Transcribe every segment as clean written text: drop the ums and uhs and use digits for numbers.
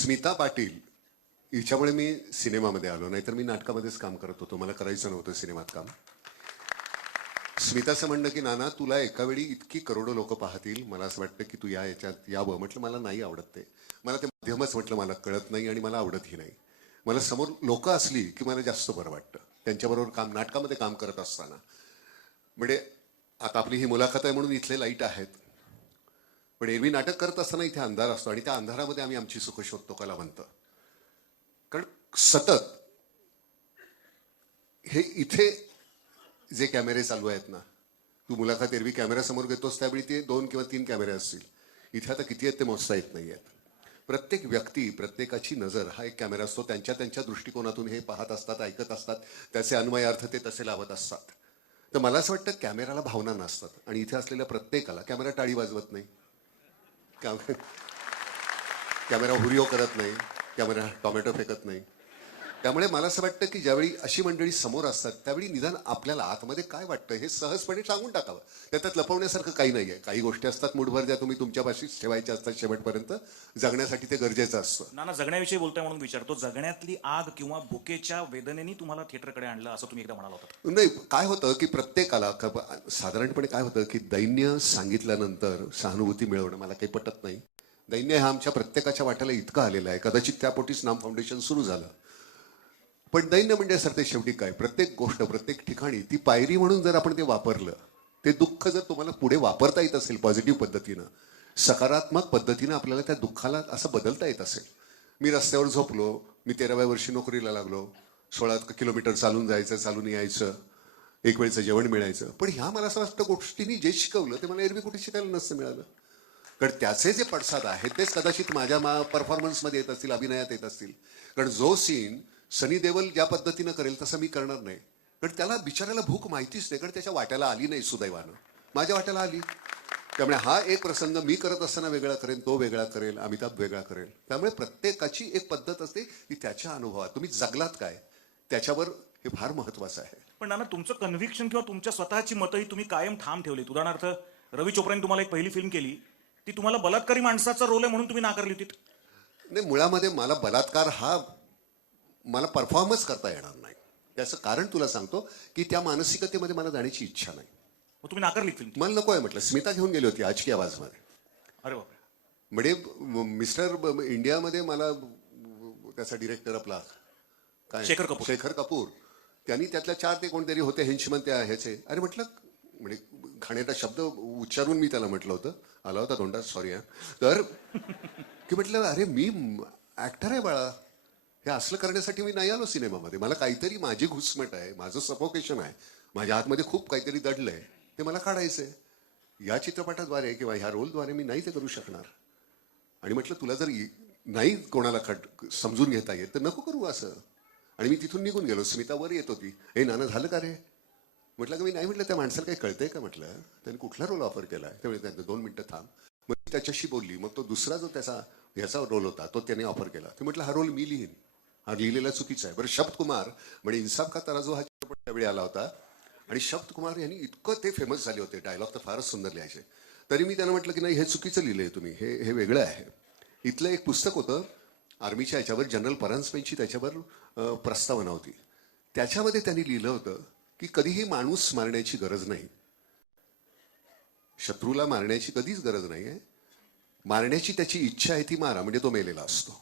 स्मिता पाटील हिच्यामुळे मी सिनेमामध्ये आलो, नाहीतर मी नाटकामध्येच काम करत होतो. मला करायचं नव्हतं सिनेमात काम. स्मिताचं म्हणणं की नाना तुला एका वेळी इतकी करोडो लोक पाहतील, मला असं वाटतं की तू याच्यात यावं. म्हटलं मला नाही आवडत ते. मला ते माध्यमच म्हटलं मला कळत नाही आणि मला आवडतही नाही. मला समोर लोक असली की मला जास्त बरं वाटतं त्यांच्याबरोबर काम, नाटकामध्ये काम करत असताना. म्हणजे आता आपली ही मुलाखत आहे म्हणून इथले लाईट आहेत, पण एरवी नाटक करत असताना इथे अंधार असतो आणि त्या अंधारामध्ये आम्ही आमची सुख शोधतो कलावंत. कारण सतत हे इथे जे कॅमेरे चालू आहेत ना, तू मुलाखत एरवी कॅमेऱ्यासमोर घेतोस त्यावेळी ते 2 किंवा 3 कॅमेरे असतील. इथे आता किती आहेत ते मोजता येत नाही आहेत. प्रत्येक व्यक्ती, प्रत्येकाची नजर हा एक कॅमेरा असतो. त्यांच्या त्यांच्या दृष्टिकोनातून हे पाहत असतात, ऐकत असतात, त्याचे अन्वयार्थ ते तसे लावत असतात. तर मला असं वाटतं कॅमेराला भावना नसतात आणि इथे असलेल्या प्रत्येकाला कॅमेरा टाळी वाजवत नाही, कॅमेरा हुरिओ करत नाही, कॅमेरा टोमॅटो फेकत नाही. त्यामुळे मला असं वाटतं की ज्यावेळी अशी मंडळी समोर असतात त्यावेळी निदान आपल्याला आतमध्ये काय वाटतं हे सहजपणे सांगून टाकावं. त्याच्यात लपवण्यासारखं काही नाही आहे. काही गोष्टी असतात मूठभर ज्या तुम्ही तुमच्यापाशीच ठेवायच्या असतात शेवटपर्यंत. जगण्यासाठी ते गरजेचं असतं. नाना जगण्याविषयी बोलताय म्हणून विचारतो, जगण्यातली आग किंवा भुकेच्या वेदनेनी तुम्हाला थिएटरकडे आणलं असं तुम्ही एकदा म्हणाला होता. नाही, काय होतं की प्रत्येकाला साधारणपणे काय होतं की दैन्य सांगितल्यानंतर सहानुभूती मिळवणं मला काही पटत नाही. दैन्य हा आमच्या प्रत्येकाच्या वाट्याला इतकं आलेलं आहे, कदाचित त्यापोटीच नाम फाउंडेशन सुरू झालं. पण दैन्य म्हणजे सर ते शेवटी काय, प्रत्येक गोष्ट प्रत्येक ठिकाणी ती पायरी म्हणून जर आपण ते वापरलं, ते दुःख जर तुम्हाला पुढे वापरता येत असेल पॉझिटिव्ह पद्धतीनं, सकारात्मक पद्धतीनं आपल्याला त्या दुःखाला असं बदलता येत असेल. मी रस्त्यावर झोपलो, मी 13व्या वर्षी नोकरीला लागलो, 16 किलोमीटर चालून जायचं, चालून यायचं, एक वेळचं जेवण मिळायचं. पण ह्या मला असं वाटतं गोष्टींनी जे शिकवलं ते मला एरवी कुठे शिकायला नसतं मिळालं. कारण त्याचे जे पडसाद आहेत तेच कदाचित माझ्या परफॉर्मन्समध्ये येत असतील, अभिनयात येत असतील. कारण जो सीन सनी देवल ज्या पद्धतीनं करेल तसं मी करणार नाही. कारण त्याला बिचारायला भूक माहितीच नाही, कारण त्याच्या वाट्याला आली नाही सुदैवानं. माझ्या वाट्याला आली. त्यामुळे हा एक प्रसंग मी करत असताना वेगळा करेन, तो वेगळा करेल, अमिताभ वेगळा करेल. त्यामुळे प्रत्येकाची एक पद्धत असते की त्याच्या अनुभवात तुम्ही जगलात काय त्याच्यावर हे फार महत्वाचं आहे. पण नाना तुमचं कन्व्हिक्शन किंवा तुमच्या स्वतःची मतही तुम्ही कायम ठाम ठेवलीत. उदाहरणार्थ रवी चोप्राने तुम्हाला एक पहिली फिल्म केली, ती तुम्हाला बलात्कारी माणसाचा रोल आहे म्हणून तुम्ही नाकारली होती. नाही, मुळामध्ये मला बलात्कार हा मला परफॉर्मन्स करता येणार नाही. त्याचं कारण तुला सांगतो की त्या मानसिकतेमध्ये मला जाण्याची इच्छा नाही. मग तुम्ही नाकारली फिल्म. मला नको आहे म्हटलं. स्मिता घेऊन गेली होती आज की आवाजमध्ये. अरे बापरे. म्हणजे मिस्टर इंडियामध्ये मला त्याचा डिरेक्टर आपला काय शेखर कपूर त्यांनी त्यातल्या 4 ते कोणतरी होते हेंचमन त्या ह्याचे. अरे म्हटलं, म्हणजे घाणेरडा शब्द उच्चारून मी त्याला म्हटलं होतं, आला होता तोंडात, सॉरी हा. तर की म्हटलं अरे मी ऍक्टर आहे बाळा, हे असलं करण्यासाठी मी नाही आलो सिनेमामध्ये. मला काहीतरी माझी घुसमट आहे, माझं सफोकेशन आहे, माझ्या आतमध्ये खूप काहीतरी दडलंय, ते मला काढायचंय. या चित्रपटाद्वारे किंवा ह्या रोलद्वारे मी नाही ते करू शकणार. आणि म्हटलं तुला जर नाही कोणाला समजून घेता येत तर नको करू असं. आणि मी तिथून निघून गेलो. स्मिता वर येत होती, हे नाना झालं का रे. म्हटलं का मी नाही. म्हटलं त्या माणसाला काही कळतंय का, म्हटलं त्यांनी कुठला रोल ऑफर केलाय. त्यावेळी त्यांचं 2 मिनिटं थांब. मग त्याच्याशी बोलली. मग तो दुसरा जो त्याचा ह्याचा रोल होता तो त्याने ऑफर केला. ते म्हटलं हा रोल मी लिहीन, हा लिहिलेला चुकीचा आहे. बरं शब्द कुमार म्हणजे इन्साफ का तराजू हा चित्रपट त्यावेळी आला होता आणि शब्द कुमार यांनी इतकं ते फेमस झाले होते, डायलॉग तर फारच सुंदर लिहायचे. तरी मी त्यांना म्हटलं की नाही हे चुकीचं लिहिलंय तुम्ही, हे वेगळं आहे. इथलं एक पुस्तक होतं आर्मीच्या ह्याच्यावर, जनरल परांजपेंची त्याच्यावर प्रस्तावना होती. त्याच्यामध्ये त्यांनी लिहिलं होतं की कधीही माणूस मारण्याची गरज नाही, शत्रूला मारण्याची कधीच गरज नाही आहे. मारण्याची त्याची इच्छा आहे ती मारा, म्हणजे तो मेलेला असतो.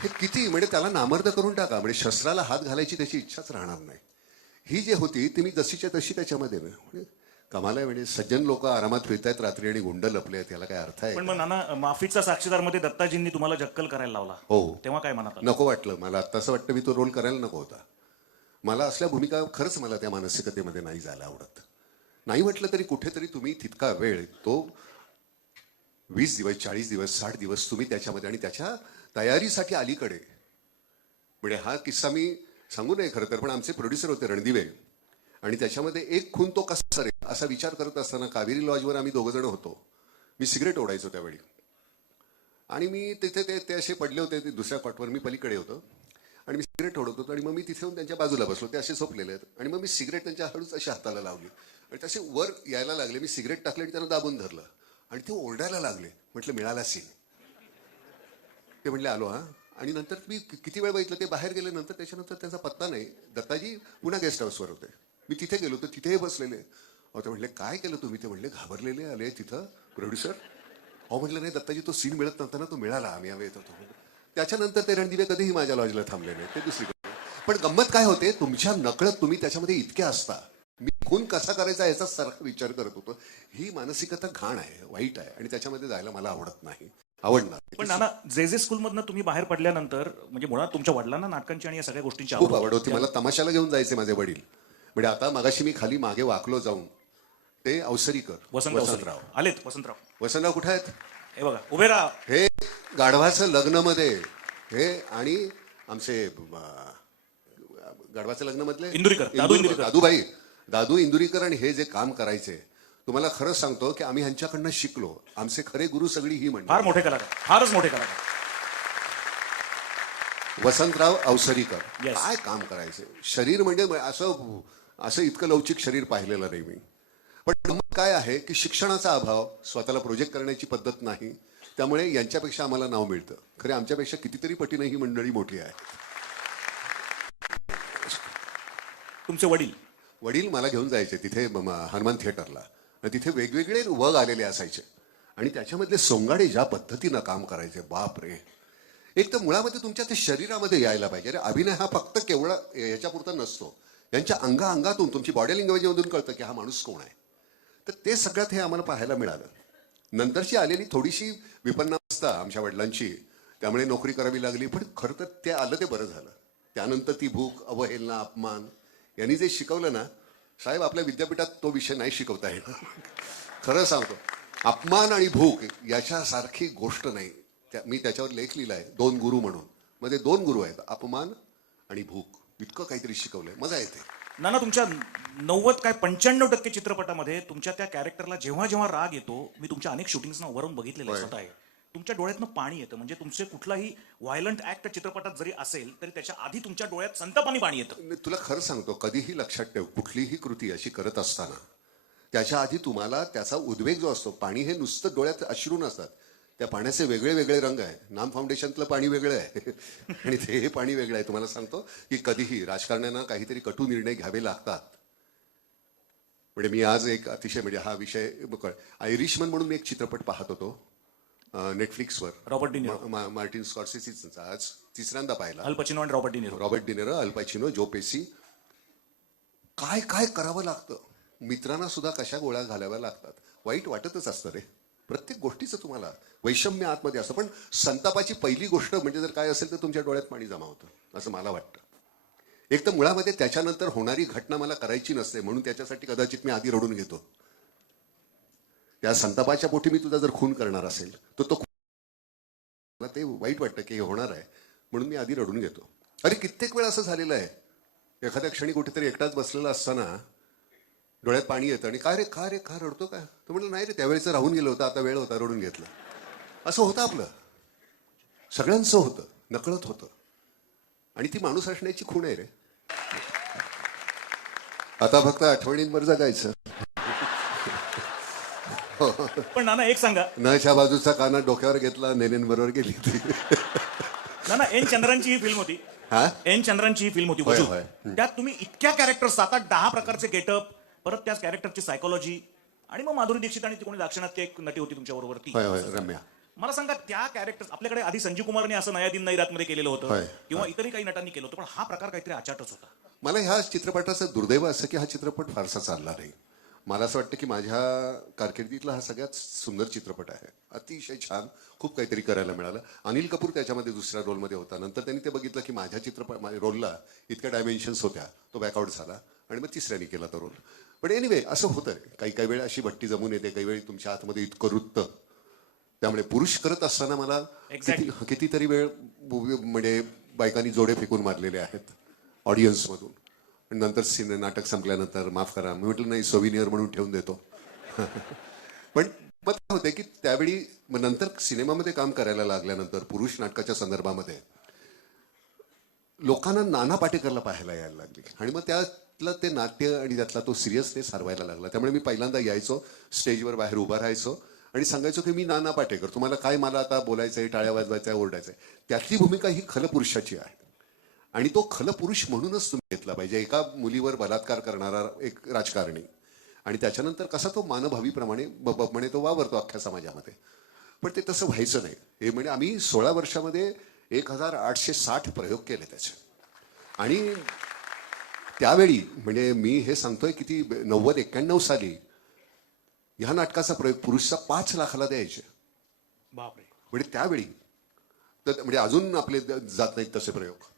हे किती म्हणजे त्याला नामर्द करून टाका, म्हणजे शस्त्राला हात घालायची त्याची इच्छाच राहणार नाही. ही जी होती ती मी जशीच्या तशी त्याच्यामध्ये म्हणजे कमाल आहे. म्हणजे सज्जन लोक आरामात फिरतायत रात्री आणि गुंड लपले आहेत, याला काय अर्थ आहे. पण मग नाना माफीचा साक्षीदार मध्ये दत्ताजींनी तुम्हाला जक्कल करायला लावला, हो, तेव्हा काय म्हणत नको वाटलं मला. आता असं वाटतं मी तो रोल करायला नको होता. मला असल्या भूमिका खरंच मला त्या मानसिकतेमध्ये नाही जायला आवडत. नाही म्हटलं तरी कुठेतरी तुम्ही तितका वेळ, तो 20 दिवस 40 दिवस 60 दिवस तुम्ही त्याच्यामध्ये आणि त्याच्या तयारीसाठी अलीकडे. म्हणजे हा किस्सा मी सांगू नये खरं तर, पण आमचे प्रोड्युसर होते रणदिवे आणि त्याच्यामध्ये एक खून तो कसा सरेल असा विचार करत असताना कावेरी लॉजवर आम्ही 2 जण होतो. मी सिगरेट ओढायचो त्यावेळी आणि मी तिथे ते असे पडले होते, ते दुसऱ्या कॉटवर मी पलीकडे होतो आणि मी सिगरेट ओढत होतो. आणि मग मी तिथे येऊन त्यांच्या बाजूला बसलो, ते असे झोपलेले आहेत आणि मग मी सिगरेट त्यांच्या हळूच अशी हाताला लावली आणि तसे वर यायला लागले. मी सिगरेट टाकले आणि त्यांना दाबून धरलं आणि ते ओरडायला लागले. म्हटलं मिळाला सीन. ते म्हणले आलो हा. आणि नंतर मी किती वेळ बघितलं ते बाहेर गेले. नंतर त्याच्यानंतर त्यांचा पत्ता नाही. दत्ताजी पुन्हा गेस्ट हाऊसवर होते. मी तिथे गेलो तर तिथेही बसलेले. अहो ते म्हणले काय केलं तुम्ही? ते म्हणले घाबरलेले आले तिथं प्रोड्युसर. अहो म्हटलं नाही दत्ताजी तो सीन मिळत नव्हता ना, तो मिळाला, आम्ही येत होतो. त्याच्यानंतर ते रणदिवे कधीही माझ्या लॉजला थांबले नाही, ते दुसरीकडे. पण गंमत काय होते, तुमच्या नकळत तुम्ही त्याच्यामध्ये इतके असता. मी खून कसा करायचा याचा सारखा विचार करत होतो. ही मानसिकता घाण आहे, वाईट आहे, आणि त्याच्यामध्ये जायला मला आवडत नाही, आवडणार. पण नाना, जे स्कूलमधनं तुम्ही बाहेर पडल्यानंतर म्हणजे मुळात तुमच्या वडिलांना नाटकांची आणि या सगळ्या गोष्टींची खूप आवड होती. मला तमाशाला घेऊन जायचे माझे वडील. म्हणजे आता मगाशी मी खाली मागे वाकलो जाऊन, ते अवसरीकर वसंतराव आलेत. वसंतराव कुठे आहेत? हे बघा उभे राहा. हे गाढवाचं लग्नमध्ये हे, आणि आमचे गाढवाचं लग्न मधले इंदुरीकर, दादू इंदुरीकर, आणि हे जे काम करायचे, तुम्हाला खरंच सांगतो की आम्ही ह्यांच्याकडनं शिकलो. आमचे खरे गुरु सगळी ही म्हणजे फार मोठे कलाकार, फारच मोठे कलाकार. वसंतराव अवसरीकर. Yes. काय काम करायचे. शरीर म्हणजे असं इतकं लवचिक शरीर पाहिलेलं नाही मी. पण गंमत काय आहे की शिक्षणाचा अभाव, स्वतःला प्रोजेक्ट करण्याची पद्धत नाही, त्यामुळे यांच्यापेक्षा आम्हाला नाव मिळतं. खरे आमच्यापेक्षा कितीतरी पटीने ही मंडळी मोठी आहे. तुमचे वडील मला घेऊन जायचे तिथे हनुमान थिएटरला. तिथे वेगवेगळे वग आलेले असायचे, आणि त्याच्यामधले सोंगाडे ज्या पद्धतीनं काम करायचे, बाप रे. एक तर मुळामध्ये तुमच्या ते शरीरामध्ये यायला पाहिजे. अरे अभिनय हा फक्त केवढा याच्यापुरता नसतो, यांच्या अंगातून तुमची बॉडी लँग्वेजमधून कळतं की हा माणूस कोण आहे. तर ते सगळ्यात हे आम्हाला पाहायला मिळालं. नंतरची आलेली थोडीशी विपन्नावस्था आमच्या वडिलांची, त्यामुळे नोकरी करावी लागली. पण खरं तर ते आलं ते बरं झालं. त्यानंतर ती भूक, अवहेलना, अपमान, यांनी जे शिकवलं ना साहेब, आपल्या विद्यापीठात तो विषय नाही शिकवता येणार. खरं सांगतो, अपमान आणि भूक याच्यासारखी गोष्ट नाही. मी त्याच्यावर लेख लिहिलाय, 2 गुरु म्हणून. मध्ये 2 गुरु आहेत, अपमान आणि भूक. इतकं काहीतरी शिकवलंय, मजा येते. नाना, तुमच्या 95% चित्रपटामध्ये तुमच्या त्या कॅरेक्टरला जेव्हा जेव्हा राग येतो, मी तुमच्या अनेक शूटिंग्सना वरून बघितलेलं स्वतः आहे, तुमच्या डोळ्यातनं पाणी येतं. म्हणजे तुमचे कुठलाही व्हायलंट ऍक्ट चित्रपटात जरी असेल तरी त्याच्या आधी तुमच्या डोळ्यात संतापानी पाणी येतं. तुला खरं सांगतो, कधीही लक्षात ठेव, कुठलीही कृती अशी करत असताना त्याच्या आधी तुम्हाला त्याचा उद्वेग जो असतो, पाणी हे नुसतं डोळ्यात अश्रू नसतात, त्या पाण्याचे वेगळे वेगळे रंग आहे. नाम फाउंडेशनतलं पाणी वेगळं आहे आणि हे पाणी वेगळं आहे. तुम्हाला सांगतो की कधीही राजकारण्यांना काहीतरी कटू निर्णय घ्यावे लागतात. म्हणजे मी आज एक अतिशय, म्हणजे हा विषय, आयरिशमन म्हणून मी एक चित्रपट पाहत होतो नेटफ्लिक्सवर, रॉबर्ट डिनिरो, मार्टिन स्कॉर्सेसीचा. आज तिसऱ्यांदा पाहिला. अल पचिनो आणि रॉबर्ट डिनिरो, अल पचिनो, जो पेसी. काय काय करावं लागतं, मित्रांना सुद्धा कशा गोळ्या घालाव्या लागतात. वाईट वाटतच असतं रे, प्रत्येक गोष्टीचं तुम्हाला वैषम्य आतमध्ये असतं. पण संतापाची पहिली गोष्ट म्हणजे जर काय असेल तर तुमच्या डोळ्यात पाणी जमा होतं, असं मला वाटतं. एक तर मुळामध्ये त्याच्यानंतर होणारी घटना मला करायची नसते, म्हणून त्याच्यासाठी कदाचित मी आधी रडून घेतो. त्या संतापाच्या पोटी मी तुझा जर खून करणार असेल तर तो मला ते वाईट वाटतं की हे होणार आहे, म्हणून मी आधी रडून घेतो. अरे कित्येक वेळ असं झालेलं आहे, एखाद्या क्षणी कुठेतरी एकटाच बसलेला असताना डोळ्यात पाणी येतं, आणि काय रे का रडतो काय? तो म्हटलं नाही रे, त्यावेळेचं राहून गेलं होतं, आता वेळ होता, रडून घेतलं. असं होतं आपलं, सगळ्यांचं होतं, नकळत होतं. आणि ती माणूस असण्याची खूण आहे रे. आता फक्त आठवणींवर जगायचं. पण नाना एक सांगा, नच्या बाजूचा काना डोक्यावर घेतला, नेनेंबरोबर गेली ती. नाना, एन चंद्रांची ही फिल्म होती. एन चंद्रांची ही फिल्म होती वजूद. त्यात तुम्ही इतक्या कॅरेक्टर, 7-8, 10 प्रकारचे गेटअप, परत त्याच कॅरेक्टरची सायकोलॉजी, आणि मग माधुरी दीक्षित आणि ती कोणी दाक्षिणात्य एक नटी होती तुमच्या बरोबर, ती रम्या. मला सांगा, त्या कॅरेक्टर आपल्याकडे आधी संजीव कुमारने असं नया दिन नई रात मध्ये केलेलं होतं, किंवा इतरही काही नटांनी केलं होतं, पण हा प्रकार काहीतरी अचाटच होता. मला ह्या चित्रपटाचं दुर्दैव असं की हा चित्रपट फारसा चालला नाही. मला असं वाटतं की माझ्या कारकिर्दीतला हा सगळ्यात सुंदर चित्रपट आहे. अतिशय छान, खूप काहीतरी करायला मिळालं. अनिल कपूर त्याच्यामध्ये दुसऱ्या रोलमध्ये होता. नंतर त्यांनी ते बघितलं की माझ्या रोलला इतक्या डायमेन्शन्स होत्या, तो बॅकआउट झाला, आणि मग तिसऱ्याने केला तो रोल. पण एनिवे असं होतं, काही वेळ अशी भट्टी जमून येते, काही वेळ तुमच्या आतमध्ये इतकं वृत्त. त्यामुळे पुरुष करत असताना मला कितीतरी वेळ म्हणजे बायकांनी जोडे फेकून मारलेले आहेत ऑडियन्समधून. नंतर नाटक संपल्यानंतर माफ करा, मी म्हटलं नाही, सोविनियर म्हणून ठेवून देतो. पण मग काय होते की त्यावेळी नंतर सिनेमामध्ये काम करायला लागल्यानंतर पुरुष नाटकाच्या संदर्भामध्ये लोकांना नाना पाटेकरला पाहायला यायला लागली, आणि मग त्यातलं ते नाट्य आणि त्यातला तो सिरियसनेस हरवायला लागला. त्यामुळे मी पहिल्यांदा यायचो, स्टेजवर बाहेर उभा राहायचो, आणि सांगायचो की मी नाना पाटेकर, तुम्हाला काय मला आता बोलायचंय, टाळ्या वाजवायचंय, ओरडायचंय. त्यातली भूमिका ही खलपुरुषाची आहे आणि तो खलपुरुष म्हणूनच तुम्ही घेतला पाहिजे. एका मुलीवर बलात्कार करणारा एक राजकारणी आणि त्याच्यानंतर कसा तो मानभावीप्रमाणे म्हणे तो वावरतो अख्ख्या समाजामध्ये. पण ते तसं व्हायचं नाही. हे म्हणजे आम्ही 16 वर्षामध्ये 1860 प्रयोग केले त्याचे. आणि त्यावेळी म्हणजे मी हे सांगतोय किती 90-91 साली ह्या नाटकाचा प्रयोग पुरुषचा 5 लाखाला द्यायचे. बापरे. म्हणजे त्यावेळी तर म्हणजे अजून आपले जात नाहीत तसे प्रयोग.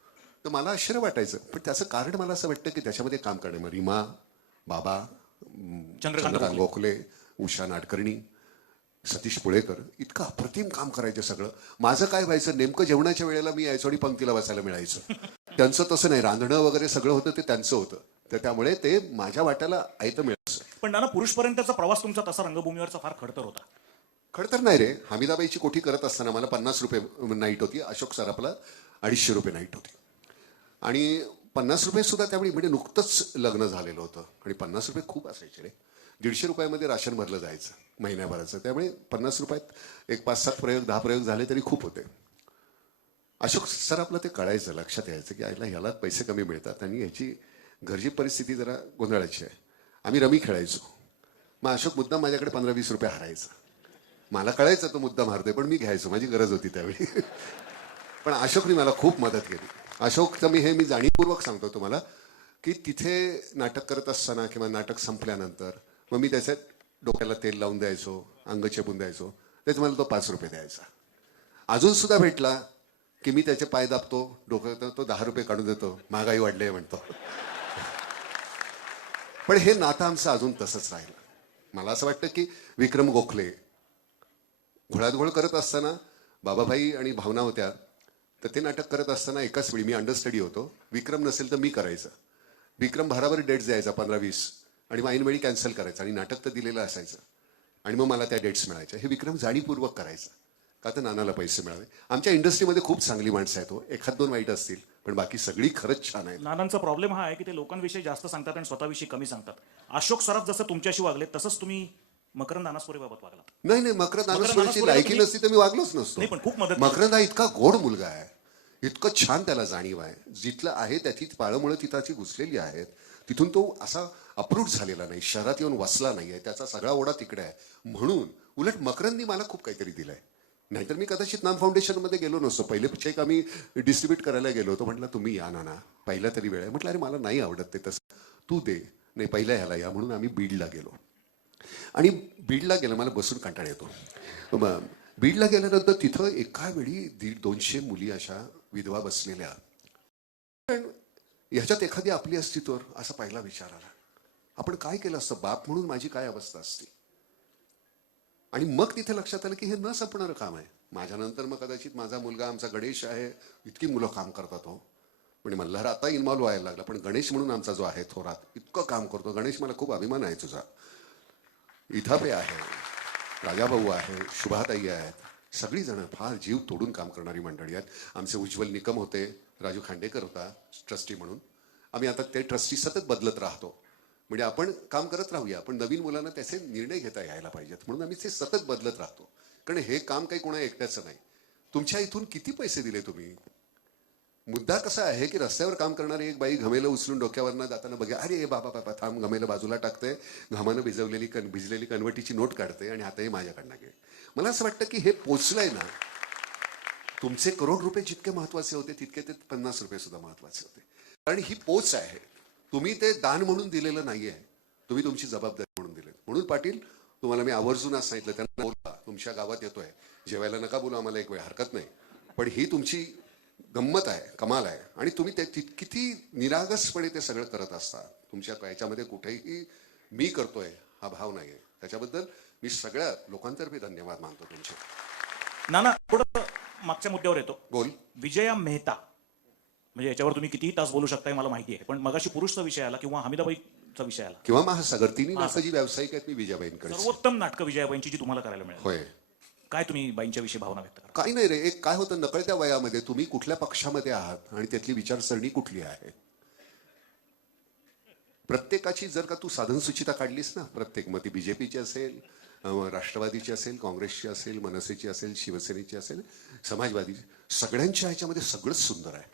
तर मला आश्चर्य वाटायचं. पण त्याचं कारण मला असं वाटतं की त्याच्यामध्ये काम करणे रीमा, बाबा, चंद्रकांत गोखले, उषा नाडकर्णी, सतीश पुळेकर इतकं अप्रतिम काम करायचं सगळं. माझं काय व्हायचं, नेमकं जेवणाच्या वेळेला मी यायचो आणि पंक्तीला बसायला मिळायचं. त्यांचं तसं नाही, रांधणं वगैरे सगळं होतं ते त्यांचं होतं. तर त्यामुळे ते माझ्या वाट्याला आयतं मिळायचं. पण नाना, पुरुषपर्यंतचा प्रवास तुमचा तसा रंगभूमीवरचा फार खडतर होता. खडतर नाही रे. हमीदाबाईची कोठी करत असताना मला 50 रुपये नाईट होती. अशोक सराफला 250 रुपये नाईट होती. आणि 50 रुपये सुद्धा त्यावेळी म्हणजे नुकतंच लग्न झालेलं होतं आणि 50 रुपये खूप असायचे रे. 150 रुपयामध्ये राशन भरलं जायचं महिन्याभराचं. त्यामुळे 50 रुपयात एक 5-7 प्रयोग 10 प्रयोग झाले तरी खूप होते. अशोक सर आपलं ते कळायचं, लक्षात यायचं की आईला ह्याला पैसे कमी मिळतात आणि ह्याची घरची परिस्थिती जरा गोंधळाची आहे. आम्ही रमी खेळायचो. मग अशोक मुद्दाम माझ्याकडे 15-20 रुपये हरायचा. मला कळायचं तो मुद्दाम हरतोय, पण मी घ्यायचो, माझी गरज होती त्यावेळी. पण अशोकने मला खूप मदत केली. अशोकचं मी जाणीवपूर्वक सांगतो तुम्हाला की तिथे नाटक करत असताना किंवा नाटक संपल्यानंतर मग मी त्याच्यात डोक्याला तेल लावून द्यायचो, अंग चेपून द्यायचो. त्याच मला तो 5 रुपये द्यायचा. अजून सुद्धा भेटला की मी त्याचे पाय दाबतो, डोक्यात तो 10 रुपये काढून देतो, महागाई वाढली म्हणतो. पण हे नातं आमचं अजून तसंच राहिलं. मला असं वाटतं की विक्रम गोखले घोळात करत असताना बाबाभाई आणि भावना होत्या. तर ते नाटक करत असताना एकाच वेळी मी अंडरस्टडी होतो. विक्रम नसेल तर मी करायचं. विक्रम भराभर डेट्स द्यायचा 15-20 आणि मग ऐनवेळी कॅन्सल करायचं आणि नाटक तर दिलेलं असायचं आणि मग मला त्या डेट्स मिळायच्या. हे विक्रम जाणीवपूर्वक करायचं का तर नानाला पैसे मिळावे. आमच्या इंडस्ट्रीमध्ये खूप चांगली माणसं आहेत. 1-2 वाईट असतील पण बाकी सगळी खरंच छान आहेत. नानांचा प्रॉब्लेम हा आहे की ते लोकांविषयी जास्त सांगतात आणि स्वतःविषयी कमी सांगतात. अशोक सराफ जसं तुमच्याशी वागले तसंच तुम्ही मकरंद अनासपुरेबाबत वागलात. नाही, मकरंद अनासपुरेची लायकी नसती तर मी वागलोच नसतो. नाही, पण खूप मदत. मकरंद हा इतका गोड मुलगा आहे, इतकं छान त्याला जाणीव आहे. जिथलं आहे त्याची पाळंमुळं तिथाची घुसलेली आहेत. तिथून तो असा अप्रूट झालेला नाही, शहरात येऊन वसला नाहीये, त्याचा सगळा ओढा तिकडे आहे. म्हणून उलट मकरंदनी मला खूप काहीतरी दिलंय. नाहीतर मी कदाचित नाम फाउंडेशनमध्ये गेलो नसतो. पहिले चेक आम्ही डिस्ट्रीब्यूट करायला गेलो होतो. म्हटलं तुम्ही या नाना, पहिला तरी वेळ आहे. म्हटलं अरे मला नाही आवडत ते तसं, तू दे. नाही, पहिल्या ह्याला या. म्हणून आम्ही बीडला गेलो आणि बीडला गेलं, मला बसून कंटाळा येतो. बीडला गेल्यानंतर तिथं एका वेळी 150-200 मुली अशा विधवा बसलेल्या. पण ह्याच्यात एखादी आपली असती तर असा पहिला विचार आला, आपण काय केलं असतं, बाप म्हणून माझी काय अवस्था असती. आणि मग तिथे लक्षात आलं की हे न संपणारं काम आहे. माझ्यानंतर मग कदाचित माझा मुलगा, आमचा गणेश आहे, इतकी मुलं काम करतात हो. म्हणजे मल्हार आता इन्व्हॉल्व्ह व्हायला लागला, पण गणेश म्हणून आमचा जो आहे थोरात इतकं काम करतो. गणेश, मला खूप अभिमान आहे तुझा. इथापे आहे, राजाभाऊ आहे, शुभाताई आहेत, सगळीजणं फार जीव तोडून काम करणारी मंडळी आहेत. आमचे उज्ज्वल निकम होते, राजू खांडेकर होता ट्रस्टी म्हणून. आम्ही आता ते ट्रस्टी सतत बदलत राहतो. म्हणजे आपण काम करत राहूया, पण नवीन मुलांना त्याचे निर्णय घेता यायला पाहिजेत म्हणून आम्ही ते सतत बदलत राहतो. कारण हे काम काही कोणा एकट्याचं नाही. तुमच्या इथून किती पैसे दिले तुम्ही. मुद्दा कसा आहे की रस्त्यावर काम करणारी एक बाई घमेलं उचलून डोक्यावरनं जाताना बघा, अरे बाबा थांब, घमेलं बाजूला टाकते, घामानं भिजलेली कन्वर्टीची नोट काढते आणि आताही माझ्याकडनं घे. मला असं वाटतं की हे पोचलंय ना. तुमचे करोड रुपये जितके महत्वाचे होते तितके ते 50 रुपये सुद्धा महत्वाचे होते. कारण ही पोच आहे. तुम्ही ते दान म्हणून दिलेलं नाहीये, तुम्ही तुमची जबाबदारी म्हणून दिले. म्हणून पाटील, तुम्हाला मी आवर्जून आज सांगितलं, त्यांना बोला, तुमच्या गावात येतोय, जेवायला नका बोलू आम्हाला एक वेळ, हरकत नाही, पण ही तुमची गंमत आहे, कमाल आहे. आणि तुम्ही ते किती निरागसपणे ते सगळं करत असता. तुमच्या याच्यामध्ये कुठेही मी करतोय हा भाव नाहीये. त्याच्याबद्दल मी सगळ्या लोकांतर्फे धन्यवाद मानतो तुमचे. नाना, थोडं मागच्या मुद्द्यावर येतो. बोल. विजया मेहता, म्हणजे याच्यावर तुम्ही कितीही तास बोलू शकताय मला माहिती आहे, पण मगाशी पुरुषचा विषय आला किंवा हमीदाबाईचा विषय आला किंवा महासागर, तिन्ही नाटकं जी व्यावसायिक आहेत मी विजयाबाईंकडे. सर्वोत्तम नाटकं विजयाबाईंची जी तुम्हाला करायला मिळाली. होय. काय तुम्ही बाईंच्या विषयी भावना व्यक्त करा. काही नाही रे. एक काय होतं, नकळत्या वयामध्ये तुम्ही कुठल्या पक्षामध्ये आहात आणि त्यातली विचारसरणी कुठली आहे. प्रत्येकाची जर का तू साधन सुचिता काढलीस ना, प्रत्येक, मग ती बीजेपीची असेल, राष्ट्रवादीची असेल, काँग्रेसची असेल, मनसेची असेल, शिवसेनेची असेल, समाजवादीची, सगळ्यांच्या ह्याच्यामध्ये सगळंच सुंदर आहे.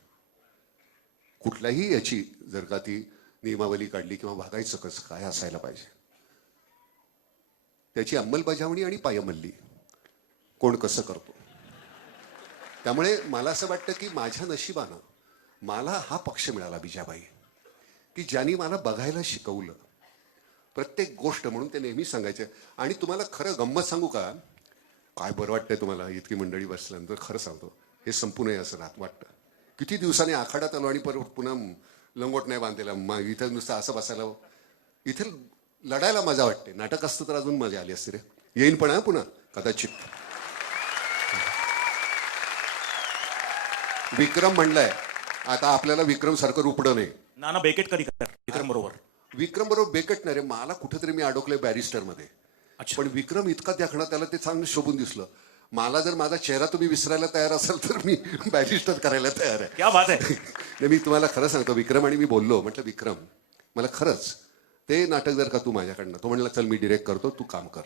कुठल्याही याची जर का ती नियमावली काढली किंवा वागायचं कसं काय असायला पाहिजे, त्याची अंमलबजावणी आणि पायमल्ली कोण कसं करतो. त्यामुळे मला असं वाटतं की माझ्या नशिबानं मला हा पक्ष मिळाला विजयाबाई, की ज्यांनी मला बघायला शिकवलं प्रत्येक गोष्ट. म्हणून ते नेहमी सांगायचे. आणि तुम्हाला खरं गंमत सांगू का, काय बरं वाटतंय तुम्हाला इतकी मंडळी बसल्यानंतर. खरं सांगतो, हे संपू नये असं वाटतं. किती दिवसांनी आखाड्यात आलो आणि परत पुन्हा लंगोट नाही बांधलेला, इथं नुसतं असं बसायला. इथे लढायला मजा वाटते. नाटक असतं तर अजून मजा आली असते रे. येईन पण हा पुन्हा कदाचित. विक्रम म्हणलाय, आता आपल्याला विक्रम सारखं रुपडं नाही. नाना बेकेट कधी करणार विक्रम बरोबर? विक्रम बरोबर बेकट नाही रे. मला कुठेतरी मी अडकलोय बॅरिस्टर मध्ये. पण विक्रम इतका देखणा, त्याला ते चांगलं शोभून दिसलं. मला जर माझा चेहरा तुम्ही विसरायला तयार असाल तर मी बॅरिस्टर करायला तयार आहे. क्या बात आहे. मी तुम्हाला खरं सांगतो, विक्रम आणि मी बोललो, म्हटलं विक्रम मला खरंच ते नाटक जर का तू माझ्याकडनं, तो म्हणला चल मी डिरेक्ट करतो, तू काम कर.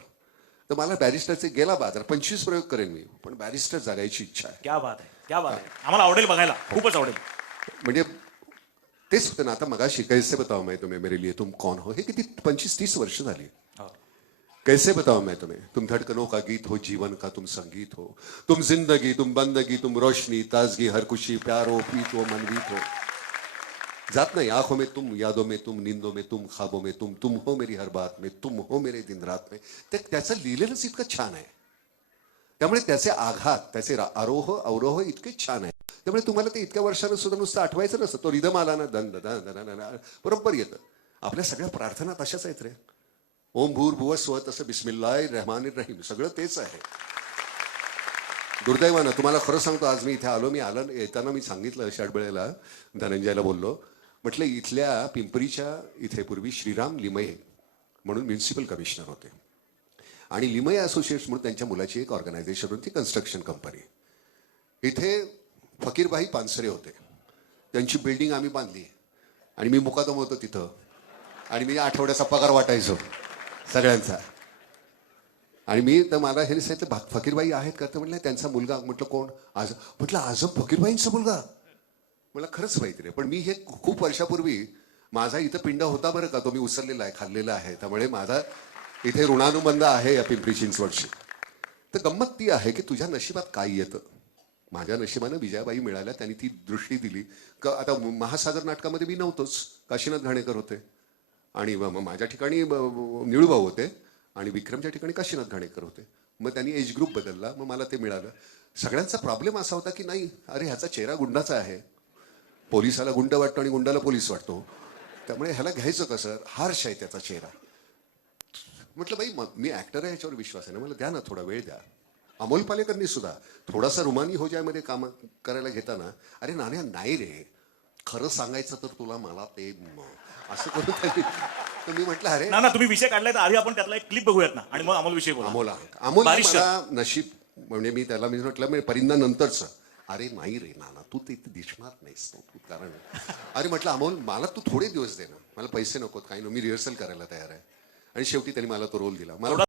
तर मला बॅरिस्टरचे गेला बाजार 25 प्रयोग करेन मी, पण बॅरिस्टर जगायची इच्छा आहे. क्या बात आहे, क्या बात आहे. आम्हाला आवडेल बघायला, खूपच आवडेल. म्हणजे तेच होतं ना. आता मगाशी कैसे बताओ मैं तुम्हें मेरे लिए तुम कौन हो, हे किती 25-30 वर्ष झाली. कैसे बताओ मैं तुम्हें, तुम धड़कनों का गीत हो, जीवन का तुम संगीत हो, तुम जिंदगी, तुम बंदगी, तुम रोशनी, ताजगी, हर खुशी, प्यार हो, पीत हो, मनवीत हो. जात नहीं आंखों में तुम, यादों में तुम, नींदों में तुम, ख्वाबों में तुम हो मेरी हर बात में, तुम हो मेरे दिन रात में. त्याचं लिहिलेलंच इतकं छान आहे. त्यामुळे त्याचे आघात, त्याचे आरोह अवरोह इतके छान आहे. त्यामुळे तुम्हाला ते इतक्या वर्षानं सुद्धा नुसतं आठवायचं नसतं. तो रिदम आला ना, दन दन दन बरोबर येतं. आपल्या सगळ्या प्रार्थना तशाच आहेत रे. ओम भूर्भुवः स्वः, तसं बिस्मिल्लाहिर रहमानिर रहीम, सगळं तेच आहे. दुर्दैवानं तुम्हाला खरं सांगतो, आज मी इथे आलो, येताना मी सांगितलं शाडबळेला, धनंजयला बोललो, म्हटलं इथल्या पिंपरीच्या इथे पूर्वी श्रीराम लिमये म्हणून म्युन्सिपल कमिशनर होते. आणि लिमये असोसिएट्स म्हणून त्यांच्या मुलाची एक ऑर्गनायझेशन होती, कन्स्ट्रक्शन कंपनी. इथे फकीरभाई पानसरे होते. त्यांची बिल्डिंग आम्ही बांधली आणि मी मुकादम होतो तिथं. आणि मी आठवड्याचा पगार वाटायचो सगळ्यांचा. आणि मी तर मला हे सांगितलं, फकीरबाई आहेत का? तर म्हटलं त्यांचा मुलगा. म्हटलं कोण? आझम. म्हटलं आझम फकीरबाईंचा मुलगा? मला खरंच माहिती नाही. पण मी हे खूप वर्षापूर्वी, माझा इथं पिंड होता बरं का, तो मी उचललेला आहे, खाल्लेला आहे. त्यामुळे माझा इथे ऋणानुबंध आहे या पिंपरी चिंचवडशी. तर गंमत ती आहे की तुझ्या नशिबात काय येतं. माझ्या नशिबानं विजयाबाई मिळाल्या, त्यांनी ती दृष्टी दिली. आता महासागर नाटकामध्ये मी नव्हतोच, काशीनाथ घाणेकर होते आणि माझ्या ठिकाणी निळूभाऊ होते आणि विक्रमच्या ठिकाणी काशीनाथ घाणेकर होते. मग त्यांनी एज ग्रुप बदलला, मग मला ते मिळालं. सगळ्यांचा प्रॉब्लेम असा होता की नाही, अरे ह्याचा चेहरा गुंडाचा आहे, पोलिसाला गुंड वाटतो आणि गुंडाला पोलीस वाटतो, त्यामुळे ह्याला घ्यायचं कसं, हार्श आहे त्याचा चेहरा. म्हटलं बाई मग मी ऍक्टर आहे, याच्यावर विश्वास आहे ना, मला द्या ना, थोडा वेळ द्या. अमोल पालेकरनी सुद्धा थोडासा रुमानी हो जायमध्ये काम करायला घेताना, अरे नाण्या नाही रे, खरं सांगायचं तर तुला मला ते असं करून त्यांनी. तर मी म्हटलं अरे ना तुम्ही विषय काढलाय तर आधी आपण त्यातला एक क्लिप बघूयात ना, आणि मग अमोल विषय बोला. अमोल मला नशीब म्हणजे मी त्याला मी म्हटलं मी परिंदा नंतरच, अरे नाही रे नाना तू ते इथे दिसणार नाहीस तू, कारण अरे म्हटलं अमोल मला तू थोडे दिवस दे ना, मला पैसे नकोत काही नको, मी रिहर्सल करायला तयार आहे. आणि शेवटी त्यांनी मला तो रोल दिला. मला